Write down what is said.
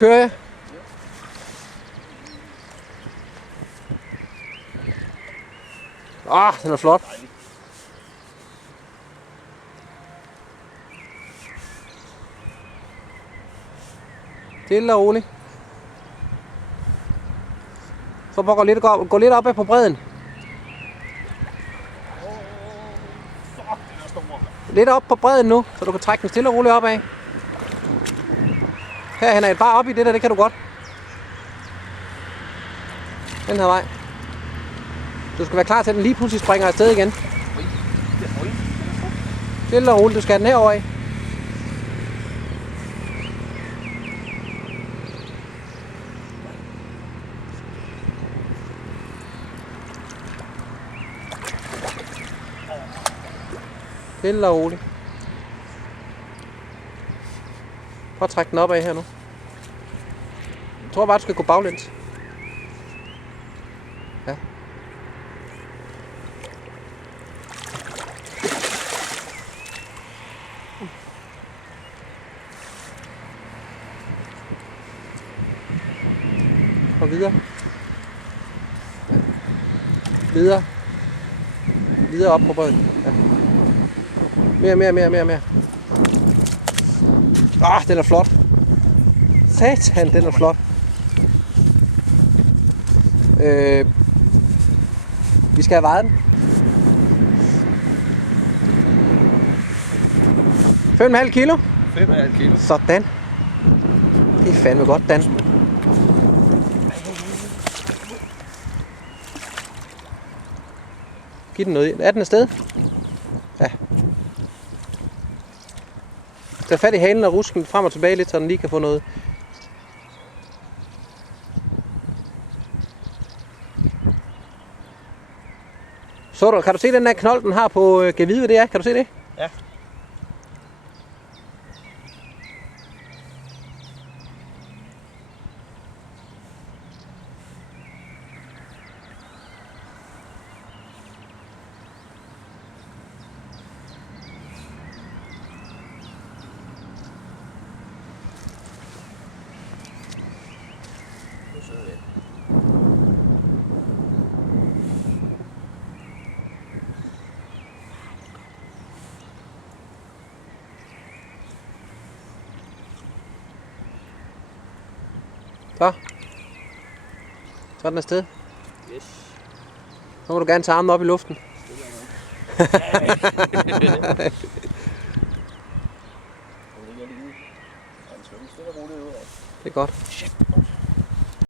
Kører jeg? Den er flot. Stille og roligt. Så bare gå lidt op på bredden. Lidt op på bredden nu, så du kan trække den stille og roligt opad. Herhen er bare op i det der, det kan du godt. Den her vej. Du skal være klar til, at den lige pludselig springer afsted igen. Stille og roligt, du skal have den herover af. Stille og roligt. Prøv at trække den op af her nu. Jeg tror bare, du skal gå baglæns. Ja. Og videre. Videre. Videre op på bredden. Ja. Mere. Den er flot. Satan, den er flot. Vi skal have vejet den. 5,5 kilo. 5,5 kilo. Sådan. Det er fandme godt, Dan. Giv den noget. Er den afsted? Ja. Tag fat i halen og rusk den frem og tilbage lidt, så den lige kan få noget. Kan du se den der knold, den har på gevide, hvad det er? Kan du se det? Ja. Så er den afsted. Yes. Så må du gerne tage armen op i luften. Det er godt.